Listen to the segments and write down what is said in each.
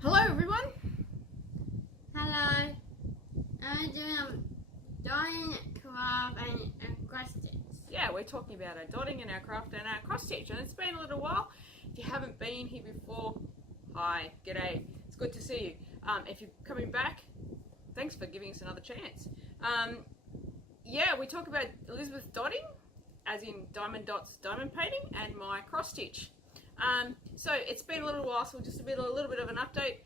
Hello everyone. Hello. I'm doing drawing, craft, and questions. Yeah, we're talking about our dotting and our craft and our cross stitch, and it's been a little while. If you haven't been here before, hi, g'day. It's good to see you. If you're coming back, thanks for giving us another chance. Yeah, we talk about Elizabeth dotting, as in diamond dots, diamond painting, and my cross stitch. So it's been a little while, so just a little bit of an update.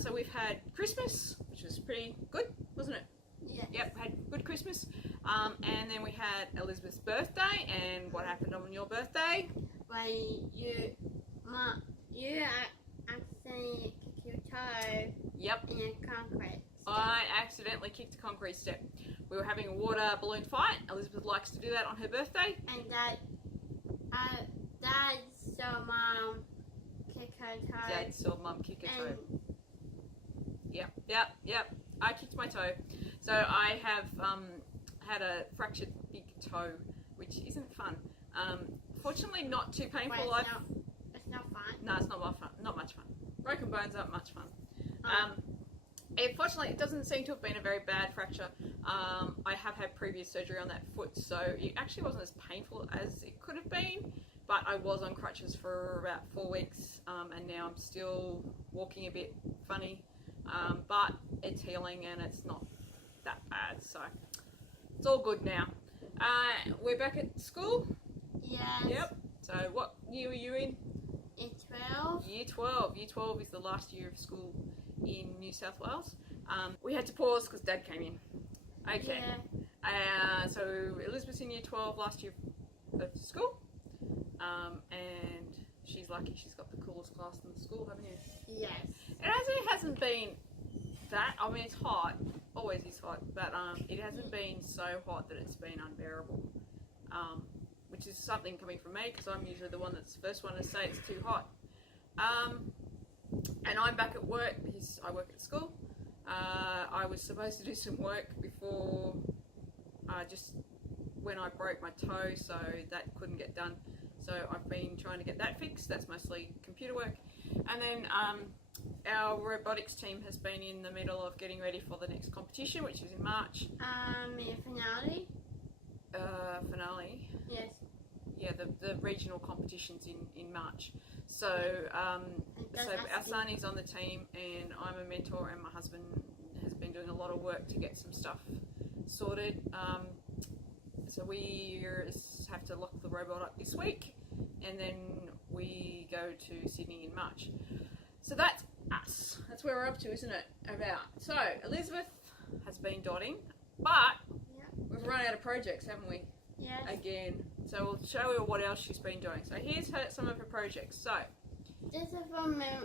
So we've had Christmas, which was pretty good, wasn't it? Yeah. Yep, had good Christmas. And then we had Elizabeth's birthday, and what happened on your birthday? Well, you accidentally kicked your toe Yep, in a concrete. I accidentally kicked a concrete step. We were having a water balloon fight. Elizabeth likes to do that on her birthday. And Dad saw Mom kick her toe. Dad saw Mum kick her toe. And Yep. I kicked my toe. So I have had a fractured big toe, which isn't fun. Fortunately, not too painful. Wait, it's not fun. No, it's not much fun. Broken bones aren't much fun. Oh. Fortunately, it doesn't seem to have been a very bad fracture. I have had previous surgery on that foot, so it actually wasn't as painful as it could have been. But I was on crutches for about 4 weeks, and now I'm still walking a bit funny. But it's healing and it's not that bad, so it's all good now. We're back at school. Yes. Yep. So what year were you in? It's 12. Year 12. Year 12 is the last year of school in New South Wales. We had to pause because Dad came in. Okay. Yeah. So Elizabeth's in year 12, last year of school. And she's lucky she's got the coolest class in the school, haven't you? Yes. It actually hasn't been that, I mean it's hot, always is hot, but it hasn't been so hot that it's been unbearable, which is something coming from me because I'm usually the one that's the first one to say it's too hot. And I'm back at work because I work at school. I was supposed to do some work before just when I broke my toe, so that couldn't get done. So I've been trying to get that fixed. That's mostly computer work. And then our robotics team has been in the middle of getting ready for the next competition, which is in March. The finale? Finale. Yes. Yeah, the regional competition's in March. So, so our son is on the team, and I'm a mentor, and my husband has been doing a lot of work to get some stuff sorted. So we have to lock the robot up this week, and then we go to Sydney in March. So that's us. That's where we're up to, isn't it? So Elizabeth has been dotting, but we've run out of projects, haven't we? Yes. Again. So we'll show you what else she's been doing. So here's some of her projects. So This is from my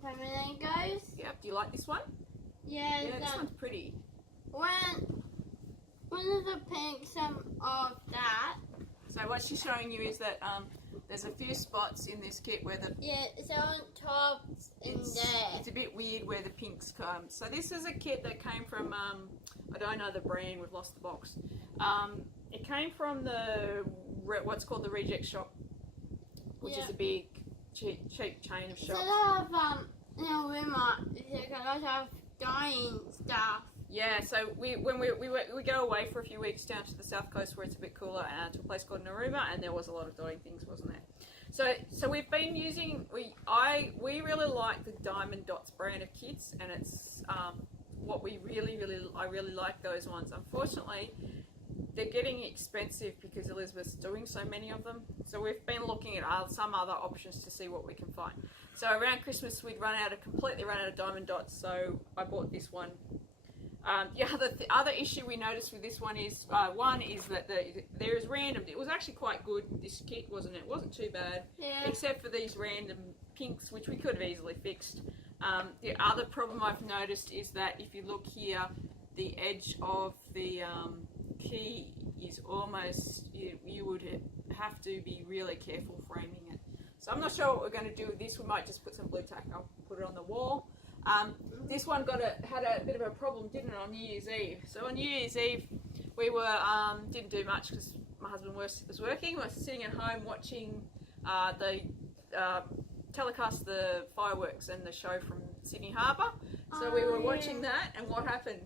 flamingos. yep. Do you like this one? Yes. Yeah, this one's pretty. One of the pink, some of that. So what she's showing you is that there's a few spots in this kit where the Yeah, it's on top in there. it's a bit weird where the pinks come. So this is a kit that came from I don't know the brand. We've lost the box. It came from what's called the Reject Shop, which is a big cheap chain of shops. Instead of Wilmot, it's got a lot of dying stuff. Yeah, so when we go away for a few weeks down to the south coast where it's a bit cooler, to a place called Narooma, and there was a lot of dotting things, wasn't there? So we've been using we really like the Diamond Dots brand of kits, and it's what we I really like those ones. Unfortunately, they're getting expensive because Elizabeth's doing so many of them. So we've been looking at some other options to see what we can find. So around Christmas we'd completely run out of Diamond Dots, so I bought this one. The other issue we noticed with this one is that there is random. It was actually quite good, this kit, wasn't it? It wasn't too bad, except for these random pinks, which we could have easily fixed. The other problem I've noticed is that if you look here, the edge of the key is almost, you would have to be really careful framing it. So I'm not sure what we're going to do with this. We might just put some blue tack. I'll put it on the wall. This one had a bit of a problem, didn't it, on New Year's Eve? So on New Year's Eve, we were didn't do much because my husband was working. We were sitting at home watching the telecast the fireworks and the show from Sydney Harbour. So we were watching that, and what happened?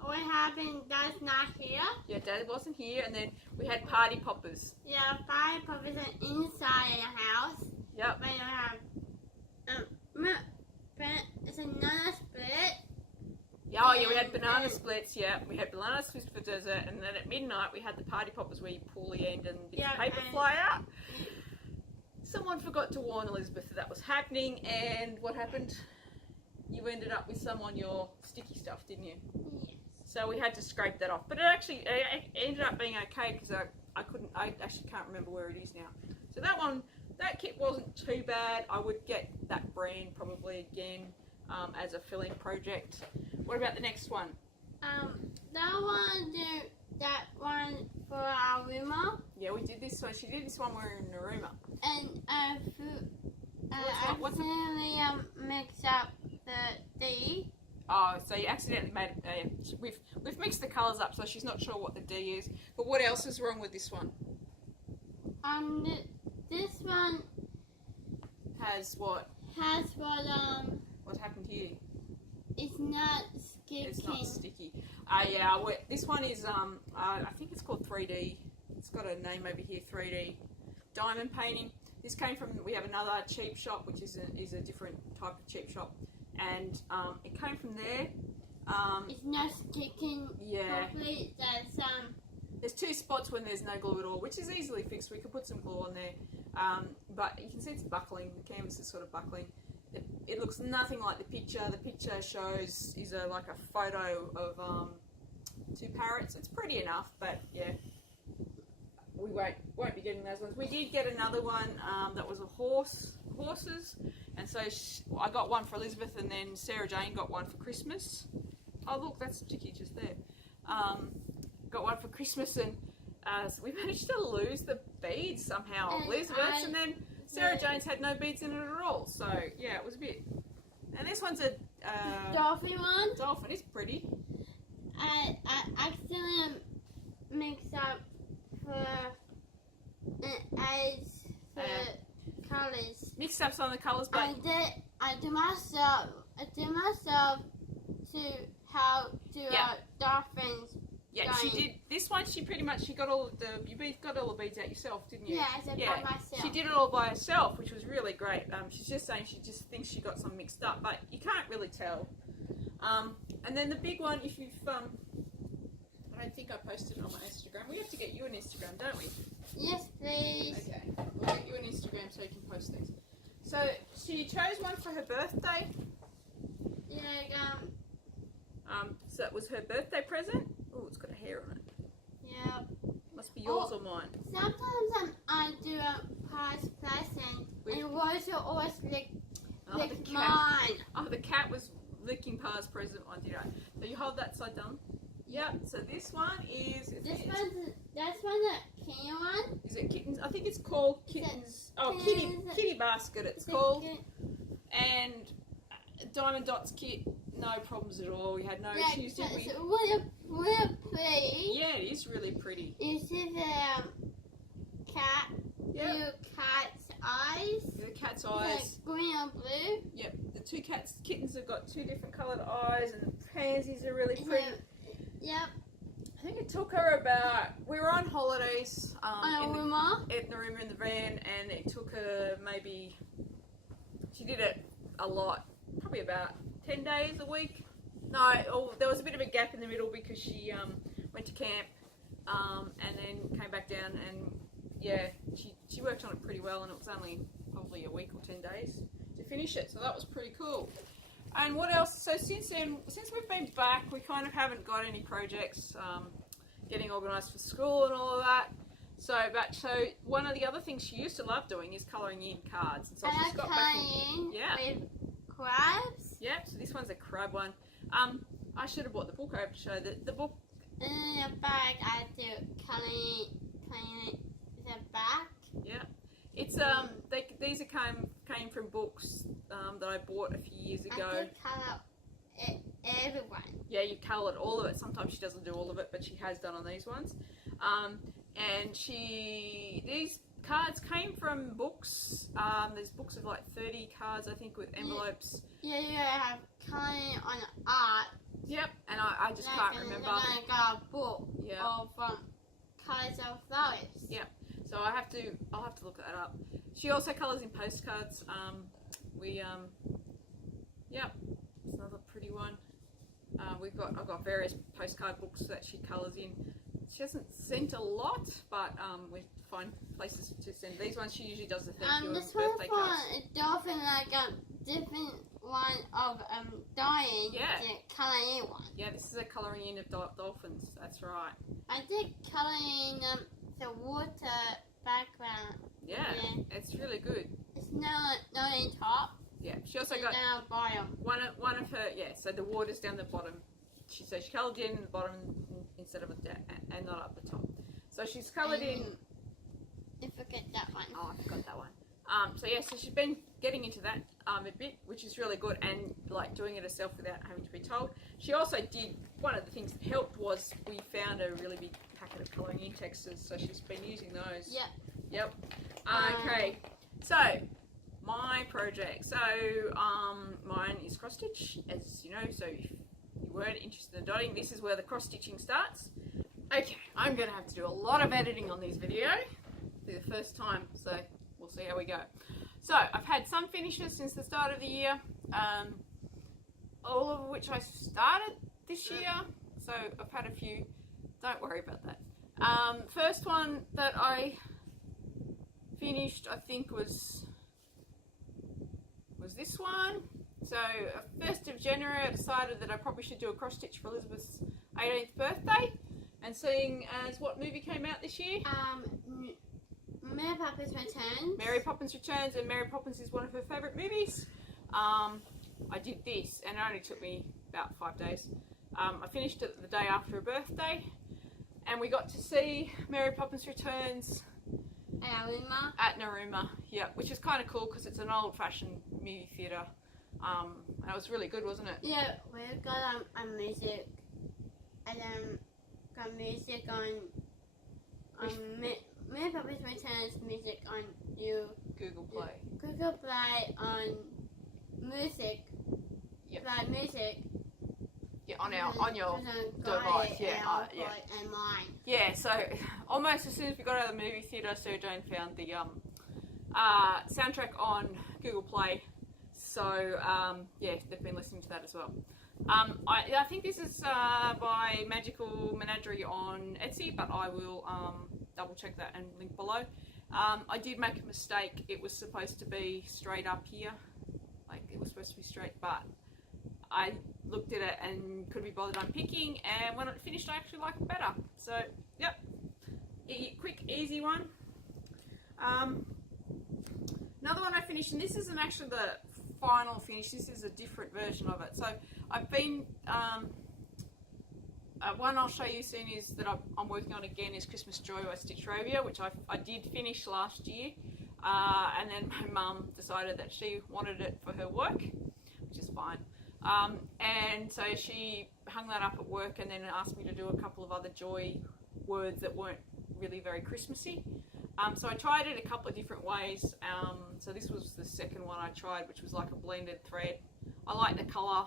What happened? Dad's not here. Yeah, Dad wasn't here, and then we had party poppers. Yeah, fire poppers are inside the house. Yep. But you have it's another split. Yeah, oh yeah, we had banana splits. Yeah, we had banana splits for dessert, and then at midnight we had the party poppers where you pull the end and the paper fly out. Someone forgot to warn Elizabeth that was happening, and what happened? You ended up with some on your sticky stuff, didn't you? Yes. So we had to scrape that off, but it ended up being okay because I actually can't remember where it is now. So that kit wasn't too bad. I would get that brand probably again as a fill-in project. What about the next one? That one for our room. Yeah, we did this one. She did this one. We're in Narooma. And I accidentally mixed up the D. Oh, so you accidentally made we've mixed the colours up, so she's not sure what the D is. But what else is wrong with this one? This one has what? What happened here? It's not sticky. It's not sticky. Yeah. This one is I think it's called 3D. It's got a name over here. 3D diamond painting. This came from. We have another cheap shop, which is a different type of cheap shop, and it came from there. It's not sticking. Yeah. Properly. There's two spots when there's no glue at all, which is easily fixed. We could put some glue on there, but you can see it's buckling. The canvas is sort of buckling. It looks nothing like the picture. The picture shows like a photo of two parrots. It's pretty enough, but yeah, we won't be getting those ones. We did get another one that was horses, and so I got one for Elizabeth, and then Sarah Jane got one for Christmas. Oh look, that's sticky just there. Got one for Christmas, and so we managed to lose the beads somehow of Elizabeth's, and then Sarah Jane's had no beads in it at all. So yeah, it was a bit. And this one's a dolphin one. Dolphin is pretty. I accidentally mixed up colours. Mixed up some of the colours, but I did myself to how to dolphins. Yeah, she did. This one, she got all the. You got all the beads out yourself, didn't you? Yeah, I said by myself. She did it all by herself, which was really great. She's just saying she just thinks she got some mixed up, but you can't really tell. And then the big one, if you've, I don't think I posted it on my Instagram. We have to get you an Instagram, don't we? Yes, please. Okay, we'll get you an Instagram so you can post things. So she chose one for her birthday. Yeah. So it was her birthday present. Oh, it's got a hair on it. Yeah. Must be yours or mine. Sometimes I do a past present, and Rosa always lick mine. Oh, the cat was licking Pa's present one, did I? So you hold that side down. Yep. So this one is. That's the kitty one. Is it kittens? I think it's called kittens. Oh, kitty basket. It's called. And Diamond Dots kit. No problems at all. We had no issues, did we? Really pretty. Yeah, it is really pretty. You see the cat? Yep. Little cat's eyes? The cat's eyes. Like green and blue? Yep. The two kittens have got two different coloured eyes, and the pansies are really pretty. Yep. I think it took her about. We were on holidays in Narooma in the van, and it took her maybe. She did it a lot, probably about 10 days a week. No, there was a bit of a gap in the middle because she went to camp and then came back down, and yeah, she worked on it pretty well, and it was only probably a week or 10 days to finish it, so that was pretty cool. And what else? So since we've been back, we kind of haven't got any projects getting organised for school and all of that. So one of the other things she used to love doing is colouring in cards. And so she's got back in, with crabs. Yeah, so this one's a crab one. I should have brought the book over to show the book. In the back, I do clean the back. Yeah, it's these came from books that I bought a few years ago. I did colour everyone. Yeah, you coloured all of it. Sometimes she doesn't do all of it, but she has done on these ones. And these cards came from books. There's books of like 30 cards, I think, with envelopes. Yeah, you have colouring on art. Yep, and I just can't remember. And got a book Yeah. of colours of flowers. Yeah. So I'll have to look that up. She also colours in postcards. Yep, it's another pretty one. I've got various postcard books that she colours in. She hasn't sent a lot, but we find places to send. These ones she usually does the thank you This and one birthday for cards. a dolphin, like a different one of dying. Yeah. The colouring one. Yeah, this is a colouring in of dolphins. That's right. I did colouring the water background. Yeah, it's really good. It's not in top. Yeah, she also It's got now bottom. one of her. Yeah, so the water's down the bottom. She coloured in the bottom instead of and not up the top. So she's coloured in. I forget that one. Oh, I forgot that one. So yeah, so she's been getting into that a bit, which is really good, and like doing it herself without having to be told. She also did, one of the things that helped was we found a really big packet of colouring in textures, so she's been using those. Yep. Yep. Okay. So my project. So mine is cross stitch, as you know. So if you weren't interested in dotting, this is where the cross stitching starts. Okay, I'm going to have to do a lot of editing on this video for the first time, so we'll see how we go. So I've had some finishes since the start of the year, all of which I started this year, so I've had a few. Don't worry about that. First one that I finished, I think, was this one. So 1st of January I decided that I probably should do a cross stitch for Elizabeth's 18th birthday, and seeing as what movie came out this year? Mary Poppins Returns. Mary Poppins Returns, and Mary Poppins is one of her favourite movies. I did this, and it only took me about 5 days. I finished it the day after her birthday, and we got to see Mary Poppins Returns at Narooma, yeah, which is kind of cool because it's an old-fashioned movie theatre. That was really good, wasn't it? Yeah, we got music, and got music on Mary Poppins Returns music on Google Play. Google Play on music. Yep. Play music. Yeah, on your device. Yeah, yeah. And mine. Yeah, so almost as soon as we got out of the movie theatre, Sarah Jane found the soundtrack on Google Play. So yeah, they've been listening to that as well. I think this is by Magical Menagerie on Etsy, but I will double check that and link below. I did make a mistake. It was supposed to be straight up here, like it was supposed to be straight, but I looked at it and couldn't be bothered unpicking, and when it finished I actually liked it better. So yep, quick easy one. Another one I finished, and this isn't actually the final finish, this is a different version of it. So I've been one I'll show you soon is that I'm working on again is Christmas Joy by Stitch Rovia, which I did finish last year, and then my mum decided that she wanted it for her work, which is fine. And so she hung that up at work and then asked me to do a couple of other joy words that weren't really very Christmassy. So I tried it a couple of different ways. So this was the second one I tried, which was like a blended thread. I like the colour,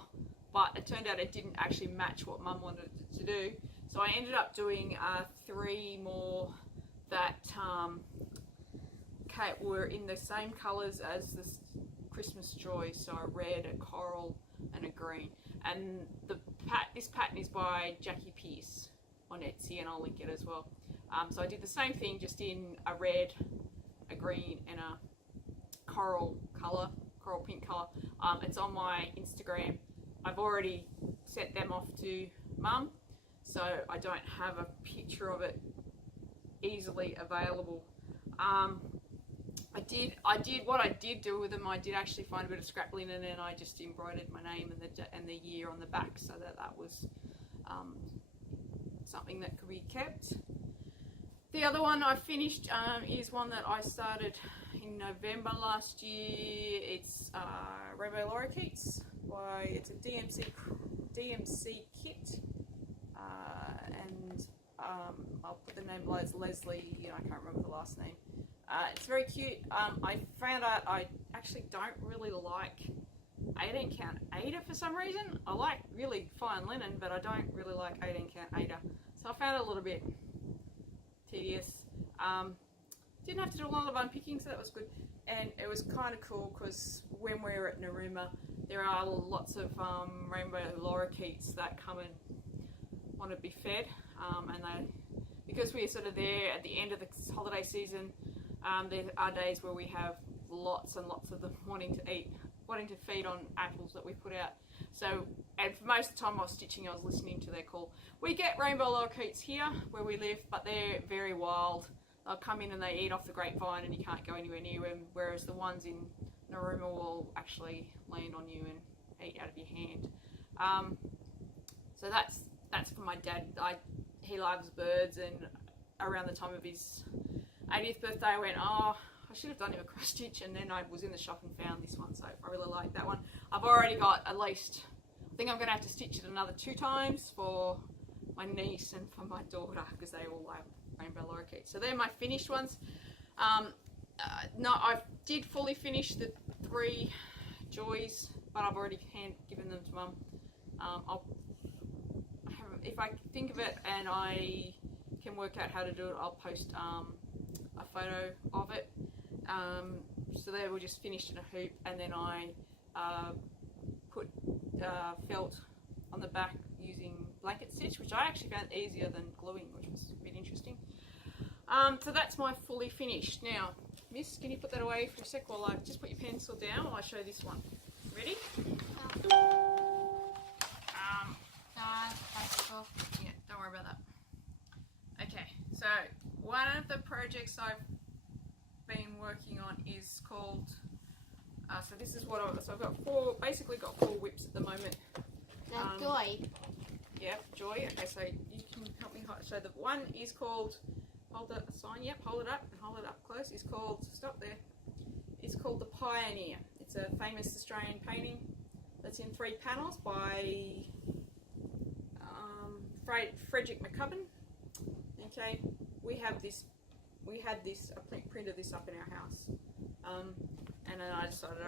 but it turned out it didn't actually match what Mum wanted it to do. So I ended up doing 3 more that were in the same colours as the Christmas Joy. So a red, a coral, and a green. And this pattern is by Jackie Pierce on Etsy, and I'll link it as well. So I did the same thing, just in a red, a green, and a coral pink colour. It's on my Instagram. I've already sent them off to Mum, so I don't have a picture of it easily available. What I did do with them, I did actually find a bit of scrap linen, and I just embroidered my name and the year on the back, so that was something that could be kept. The other one I finished is one that I started in November last year. It's Rainbow Lorikeets. It's a DMC kit, and I'll put the name below. It's Leslie. I can't remember the last name. It's very cute. I found out I actually don't really like 18 count Aida for some reason. I like really fine linen, but I don't really like 18 count Aida. So I found it a little bit tedious. Didn't have to do a lot of unpicking, so that was good. And it was kind of cool because when we're at Narooma, there are lots of rainbow lorikeets that come and want to be fed. Because we're sort of there at the end of the holiday season, there are days where we have lots and lots of them wanting to feed on apples that we put out. So, and for most of the time I was stitching, I was listening to their call. We get rainbow lorikeets here where we live, but they're very wild. They'll come in and they eat off the grapevine and you can't go anywhere near them, whereas the ones in Narooma will actually land on you and eat out of your hand. So that's for my dad. He loves birds, and around the time of his 80th birthday I went, oh, I should have done him a cross stitch, and then I was in the shop and found this one, so I really like that one. I've already got at least, I think I'm going to have to stitch it another 2 times for my niece and for my daughter, because they all like rainbow lorikeets. So they're my finished ones. No, I did fully finish the 3 joys, but I've already given them to Mum. If I think of it and I can work out how to do it, I'll post a photo of it. So they were just finished in a hoop, and then I put felt on the back using blanket stitch, which I actually found easier than gluing, which was a bit interesting. So that's my fully finished. Now, Miss, can you put that away for a sec while I just put your pencil down while I show this one? Ready? Yeah, don't worry about that. Okay, so one of the projects I've been working on is called, so this is what I've got basically got 4 whips at the moment. Joy. Yeah, Joy. Okay, so you can help me. So the one is called, hold the sign, yep, hold it up and hold it up close. It's called, stop there. It's called The Pioneer. It's a famous Australian painting that's in 3 panels by Frederick McCubbin. Okay, we had this, a print of this up in our house, and then I decided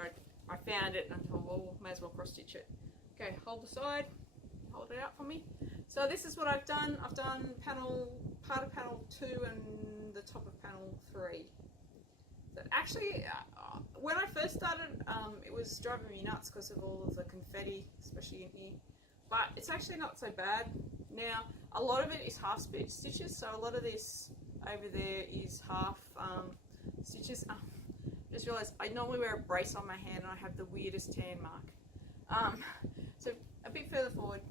I found it and I thought, well, may as well cross stitch it. Okay, hold the side, hold it out for me. So this is what I've done. I've done part of panel 2 and the top of panel 3. But actually, when I first started, it was driving me nuts because of all of the confetti, especially in here. But it's actually not so bad. Now, a lot of it is half stitches, so a lot of this over there is half stitches. Just realised I normally wear a brace on my hand and I have the weirdest tan mark. So a bit further forward.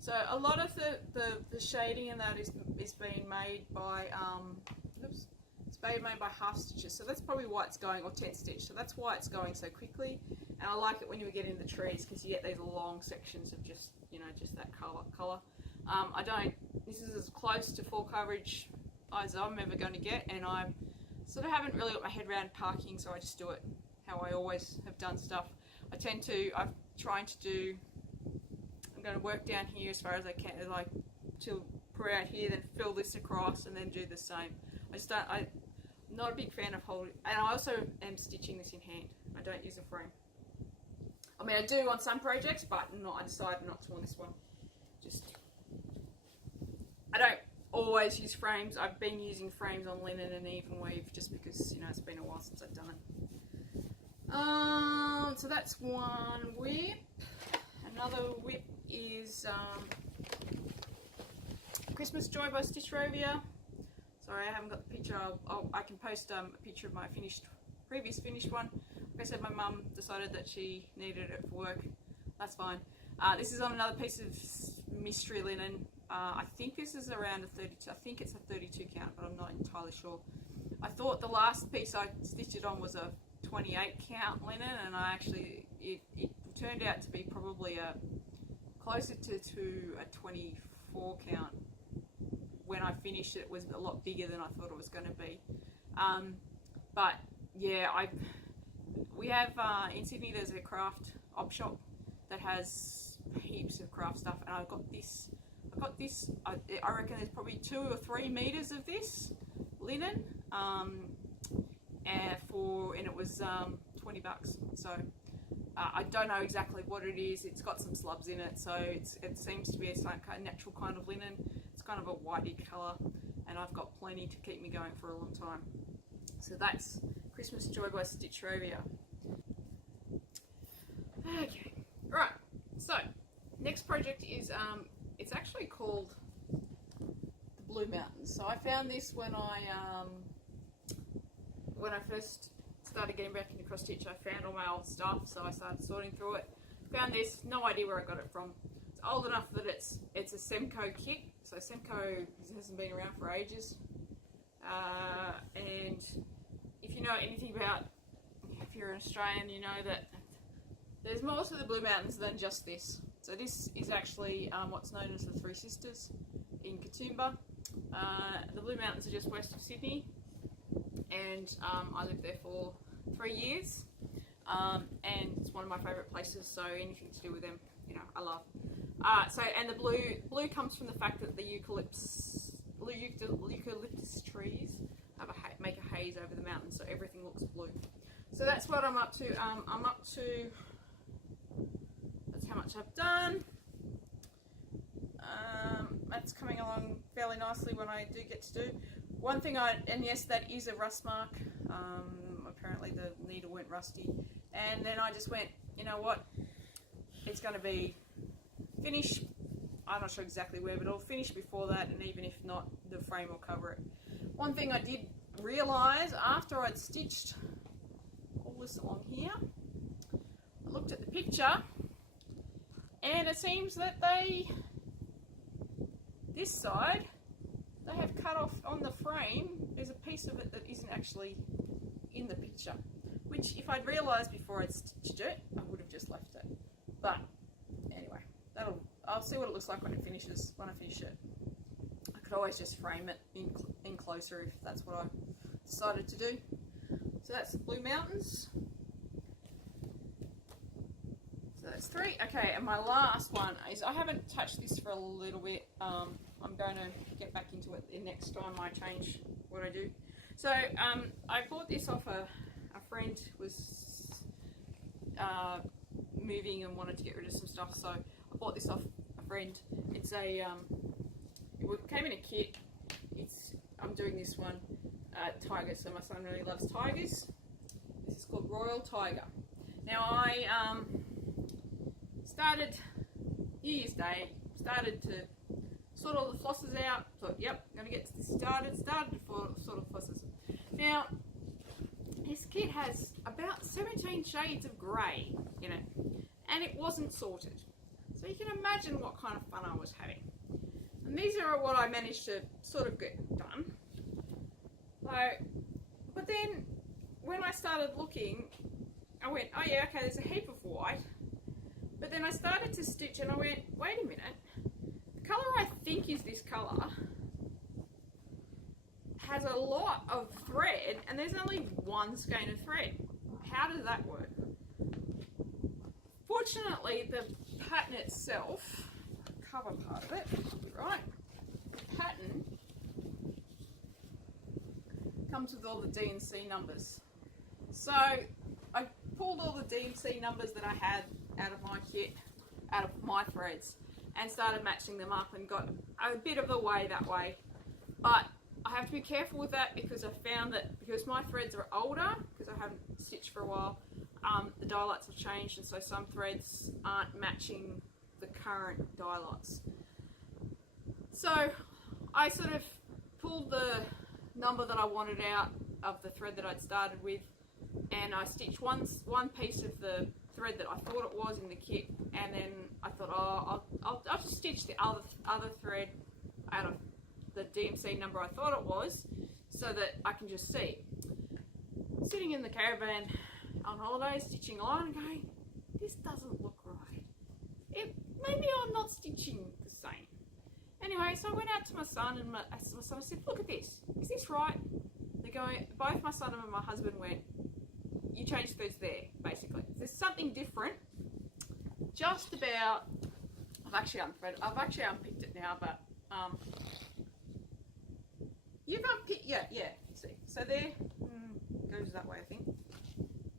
So a lot of the shading in that is being made by it's being made by half stitches. So that's probably why it's going, or 10 stitch. So that's why it's going so quickly. And I like it when you get in the trees because you get these long sections of just, you know, just that colour. This is as close to full coverage as I'm ever going to get, and I sort of haven't really got my head around parking, so I just do it how I always have done stuff. I'm going to work down here as far as I can, like to put out here, then fill this across, and then do the same. I'm not a big fan of holding, and I also am stitching this in hand. I don't use a frame. I mean, I do on some projects, but I decided not to on this one. I don't always use frames. I've been using frames on linen and even weave just because, you know, it's been a while since I've done it. So that's one whip. Another whip is Christmas Joy by Stitch Rovia. Sorry, I haven't got the picture. I can post a picture of my previous finished one. Like I said, my mum decided that she needed it for work. That's fine. This is on another piece of mystery linen. I think this is around a 32. I think it's a 32 count, but I'm not entirely sure. I thought the last piece I stitched it on was a 28 count linen, and it turned out to be probably closer to a 24 count. When I finished it, it was a lot bigger than I thought it was going to be. But yeah, we have in Sydney there's a craft op shop that has heaps of craft stuff, and I got this. I reckon there's probably 2 or 3 meters of this linen, and it was $20. So I don't know exactly what it is. It's got some slubs in it, so it seems to be a natural kind of linen. It's kind of a whitey colour, and I've got plenty to keep me going for a long time. So that's Christmas Joy by Stitcherovia. Okay, right. So next project is it's actually called the Blue Mountains. So I found this when I first started getting back into cross stitch. I found all my old stuff, so I started sorting through it. Found this, no idea where I got it from. It's old enough that it's a Semco kit. So Semco hasn't been around for ages. And if you know anything about, if you're an Australian, you know that there's more to the Blue Mountains than just this. So this is actually what's known as the Three Sisters in Katoomba. The Blue Mountains are just west of Sydney, and I lived there for 3 years, and it's one of my favourite places, so anything to do with them, you know, I love. And the blue comes from the fact that the eucalyptus trees make a haze over the mountains, so everything looks blue. So that's what I'm up to. That's how much I've done. That's coming along fairly nicely when I do get to do. One thing and yes, that is a rust mark. Apparently the needle went rusty. And then I just went, you know what? It's going to be finished. I'm not sure exactly where, but it'll finish before that, and even if not, the frame will cover it. One thing I did realise after I'd stitched all this along here, I looked at the picture, and it seems that this side, they have cut off on the frame. There's a piece of it that isn't actually in the picture, which if I'd realised before I'd stitched it, I would have just left it. But anyway, I'll see what it looks like when I finish it. I could always just frame it in closer if that's what I decided to do. So that's the Blue Mountains. So that's 3. Okay, and my last one is, I haven't touched this for a little bit. I'm going to get back into it the next time I change what I do. So I bought this off a friend who was moving and wanted to get rid of some stuff, so I bought this off a friend. It's it came in a kit. I'm doing this one, tiger, so my son really loves tigers. This is called Royal Tiger. Now I started New Year's Day, started to sort all the flosses out, thought, yep, I'm going to get this started to sort of flosses. Now, this kit has about 17 shades of grey in it, and it wasn't sorted. So you can imagine what kind of fun I was having. And these are what I managed to sort of get done. So, but then, when I started looking, I went, oh yeah, okay, there's a heap of white. But then I started to stitch and I went, wait a minute, the colour I think is this colour has a lot of thread and there's only one skein of thread. How does that work? Fortunately, the pattern itself, cover part of it, right, the pattern comes with all the D and C numbers. So I pulled all the D and C numbers that I had out of my kit, out of my threads, and started matching them up and got a bit of the way that way. But I have to be careful with that because I found that because my threads are older, because I haven't stitched for a while, the dye lots have changed, and so some threads aren't matching the current dye lots. So I sort of pulled the number that I wanted out of the thread that I'd started with, and I stitched one piece of the thread that I thought it was in the kit, and then I thought, oh, I'll just stitch the other thread out of the DMC number I thought it was, so that I can just see. Sitting in the caravan on holiday, stitching a line and going, this doesn't look right. Maybe I'm not stitching the same. Anyway, so I went out to my son and my son, I said, look at this, is this right? They're going, both my son and my husband went, you changed threads there, basically. There's something different, just about, I've actually unpicked it now, but you've unpicked, yeah, see. So there, goes that way, I think.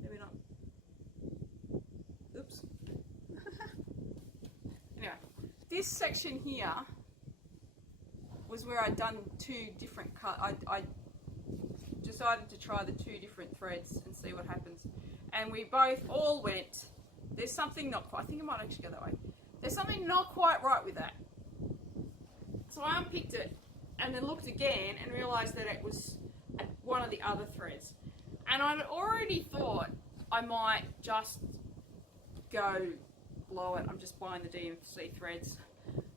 Maybe not. Oops. Anyway, this section here was where I'd done 2 different I decided to try the 2 different threads and see what happens. And we both all went, there's something not quite, I think it might actually go that way. There's something not quite right with that. So I unpicked it and then looked again and realised that it was one of the other threads. And I'd already thought I might just go blow it. I'm just buying the DMC threads.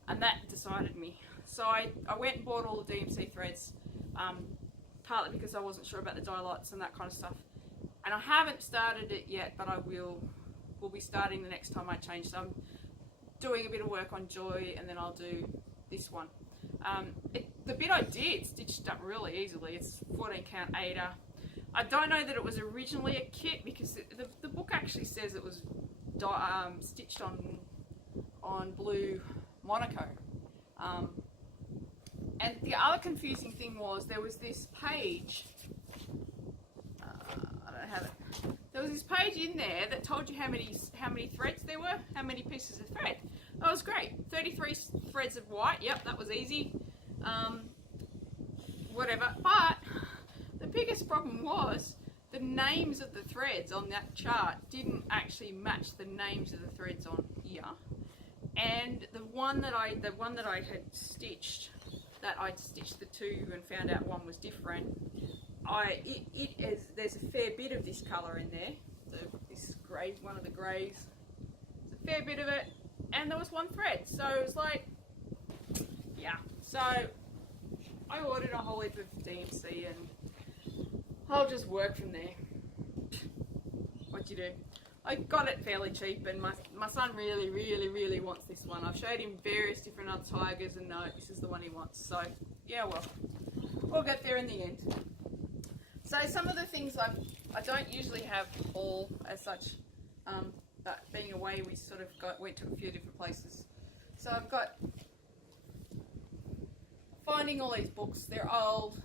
And that decided me. So I went and bought all the DMC threads, partly because I wasn't sure about the dye lots and that kind of stuff. And I haven't started it yet, but I will be starting the next time I change. So I'm doing a bit of work on Joy, and then I'll do this one. The bit I did stitched up really easily. It's 14 count Ada. I don't know that it was originally a kit, because the book actually says it was stitched on blue Monaco. And the other confusing thing was there was this page. I don't have it. There was this page in there that told you how many threads there were, how many pieces of thread. That was great. 33 threads of white. Yep, that was easy. Whatever. But the biggest problem was the names of the threads on that chart didn't actually match the names of the threads on here. And the one that I had stitched, that I'd stitched the 2 and found out one was different. There's a fair bit of this colour in there. This grey, one of the greys. There's a fair bit of it, and there was one thread. So it was like, yeah. So I ordered a whole heap of DMC, and I'll just work from there. What you do? I got it fairly cheap, and my son really, really, really wants this one. I've showed him various different other tigers, and no, this is the one he wants. So, yeah, well, we'll get there in the end. So some of the things I don't usually have all as such, but being away, we sort of went to a few different places. So I've got finding all these books. They're old,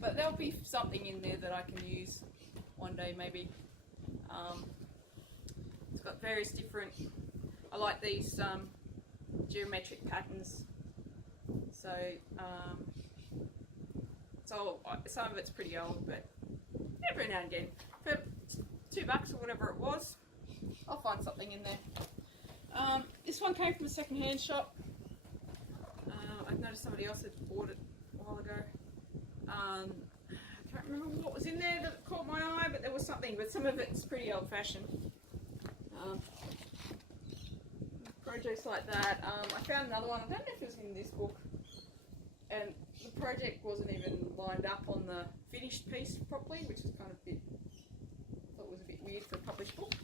but there'll be something in there that I can use one day maybe. It's got various different, I like these geometric patterns. So, some of it's pretty old, but every now and again, for $2 or whatever it was, I'll find something in there. This one came from a second-hand shop. I noticed somebody else had bought it a while ago. I can't remember what was in there that caught my eye, but there was something, but some of it's pretty old-fashioned. Projects like that. I found another one, I don't know if it was in this book, and the project wasn't even lined up on the finished piece properly, which was kind of a bit, I thought was a bit weird for a published book.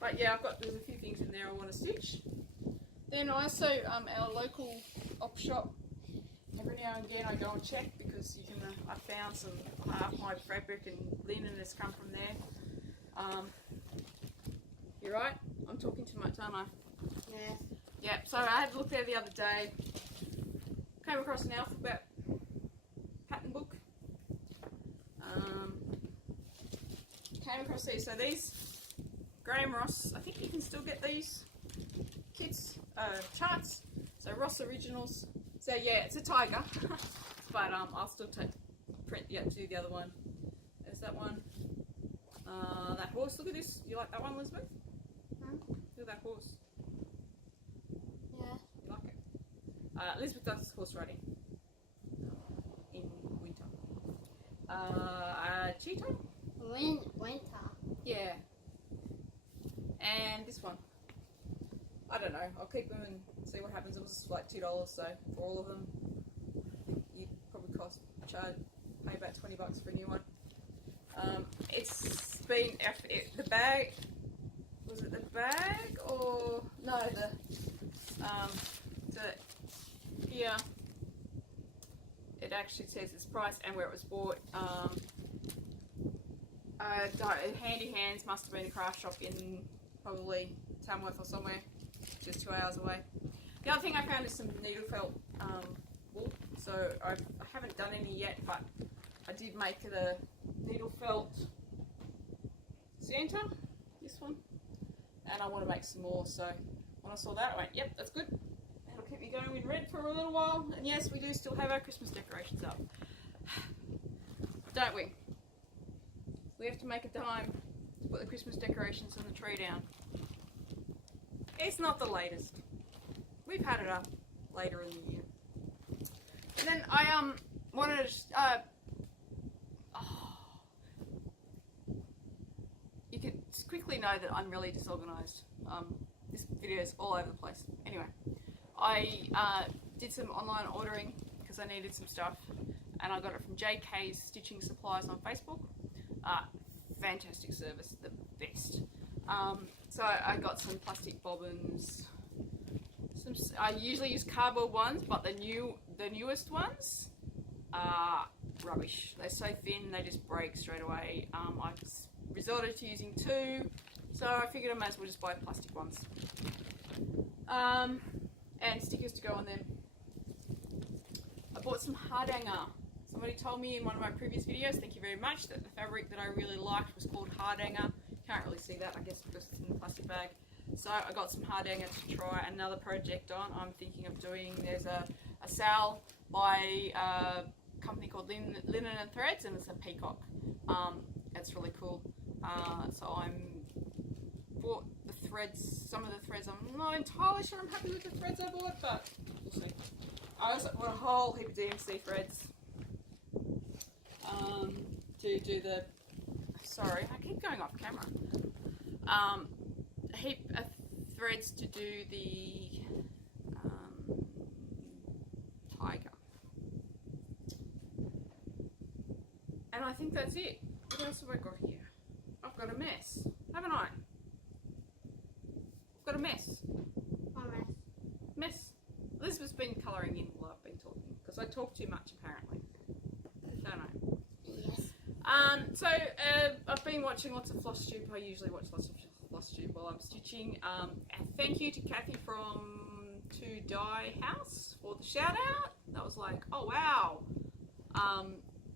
But yeah, there's a few things in there I want to stitch. Then also our local op shop, every now and again I go and check, because you can, I found some half my fabric and linen has come from there. You're right, I'm talking too much, aren't I? Yes. Yeah, so I had a look there the other day, came across an alphabet pattern book, came across these. So these, Graham Ross, I think you can still get these kits, charts, so Ross Originals. So yeah, it's a tiger, but I'll still do the other one. There's that one. That horse, look at this. You like that one, Elizabeth? Look at that horse. Yeah. You like it? Elizabeth does horse riding in winter. Cheetah? Winter. Yeah. And this one. I don't know. I'll keep them and see what happens. It was like $2, so for all of them, you'd probably pay about $20 for a new one. It's been the bag. Was it the bag or no? Here it actually says its price and where it was bought. Handy Hands must have been a craft shop in probably Tamworth or somewhere, just 2 hours away. The other thing I found is some needle felt wool. So I haven't done any yet, but I did make the needle felt Santa, this one, and I want to make some more. So when I saw that, I went, yep, that's good. It'll keep me going in red for a little while. And yes, we do still have our Christmas decorations up, don't we? We have to make a time to put the Christmas decorations on the tree down. It's not the latest. We've had it up later in the year. And then I wanted to you can quickly know that I'm really disorganised. This video is all over the place. Anyway, I did some online ordering because I needed some stuff, and I got it from JK's Stitching Supplies on Facebook. Fantastic service, the best. So I got some plastic bobbins. I usually use cardboard ones, but the newest ones are rubbish. They're so thin, they just break straight away. I resorted to using 2, so I figured I might as well just buy plastic ones. And stickers to go on them. I bought some hardanger. Somebody told me in one of my previous videos, thank you very much, that the fabric that I really liked was called hardanger. Can't really see that, I guess, because it's in the plastic bag. So I got some hardanger to try another project on. I'm thinking of doing, there's a sale by a company called Linen and Threads, and it's a peacock. It's really cool. So I'm bought the threads, some of the threads. I'm not entirely sure I'm happy with the threads I bought, but we'll see. I also bought a whole heap of DMC threads to do the, sorry, I keep going off camera. A heap of threads to do the tiger. And I think that's it. What else have I got here? I've got a mess, haven't I? I've got a mess. What mess? Mess. Elizabeth's been colouring in while I've been talking, because I talk too much apparently. Don't I? Yes. So I've been watching lots of Flosstube. I usually watch lots of Flosstube while I'm stitching. And thank you to Kathy from To Dye House for the shout out. That was like, oh wow.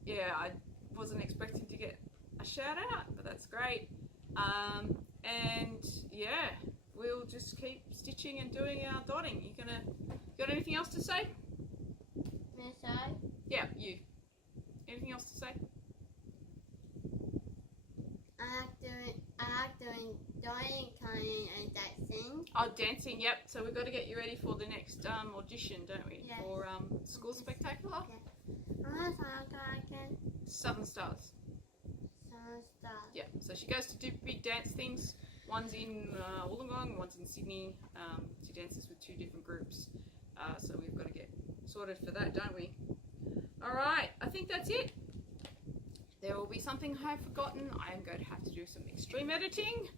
Yeah, I wasn't expecting to get a shout out, but that's great. And yeah, we'll just keep stitching and doing our dotting. You got anything else to say? Miss I? Yeah, you. Anything else to say? I like doing drawing, coloring, and dancing. Oh, dancing, yep. So we've got to get you ready for the next audition, don't we? Yes. For School Spectacular? Okay. I want to again. Southern Stars. Some stuff. Yeah, so she goes to do big dance things. One's in Wollongong, one's in Sydney. She dances with 2 different groups. So we've got to get sorted for that, don't we? Alright, I think that's it. There will be something I have forgotten. I am going to have to do some extreme editing.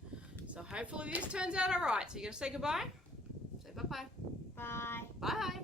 So hopefully this turns out alright. So you're going to say goodbye? Say bye-bye. Bye. Bye.